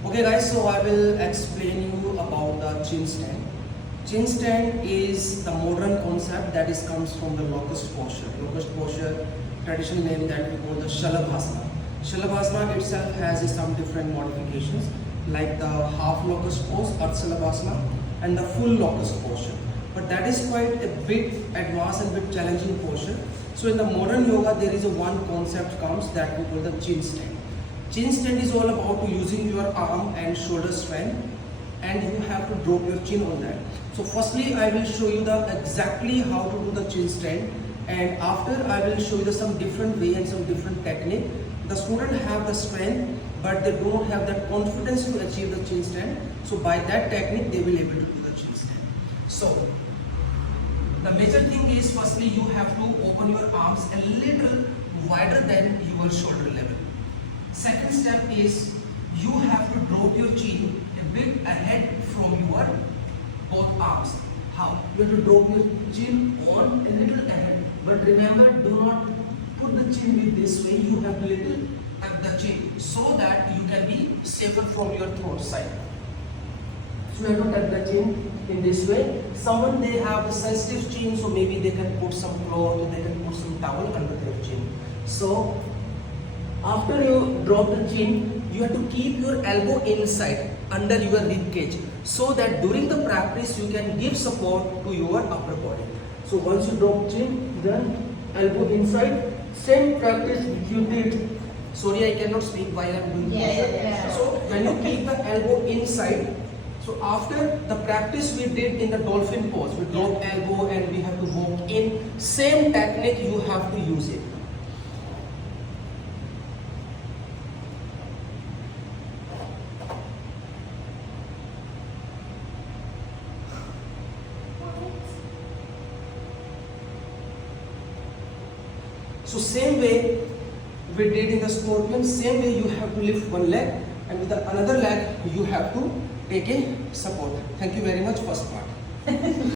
Okay guys, so I will explain you about the chin stand. Chin stand is the modern concept that comes from the locust posture. Locust posture, traditional name that we call the Shalabhasana. Shalabhasana itself has some different modifications like the half locust pose, Ardha and the full locust posture. But that is quite a bit advanced and bit challenging posture. So in the modern yoga, there is a one concept comes that we call the chin stand. Chin stand is all about using your arm and shoulder strength, and you have to drop your chin on that. So firstly, I will show you the exactly how to do the chin stand, and after I will show you some different way and some different technique. The student have the strength, but they don't have that confidence to achieve the chin stand. So by that technique, they will able to do the chin stand. So the major thing is firstly you have to open your arms a little wider than your shoulder level. Second step is you have to drop your chin a bit ahead from your both arms. How? You have to drop your chin on a little ahead, but remember, do not put the chin with this way. You have to little tuck the chin so that you can be safer from your throat side. So you have to tuck the chin in this way. Someone they have the sensitive chin, so maybe they can put some cloth or they can put some towel under their chin. So after you drop the chin, you have to keep your elbow inside under your rib cage so that during the practice you can give support to your upper body. So once you drop chin, then elbow inside. Same practice which you did. Sorry, I cannot speak while I am doing this. So when you keep the elbow inside, so after the practice we did in the dolphin pose, we drop elbow and we have to walk in. Same technique you have to use it. So same way we did in the scorpion, same way you have to lift one leg and with the another leg you have to take a support. Thank you very much, first part.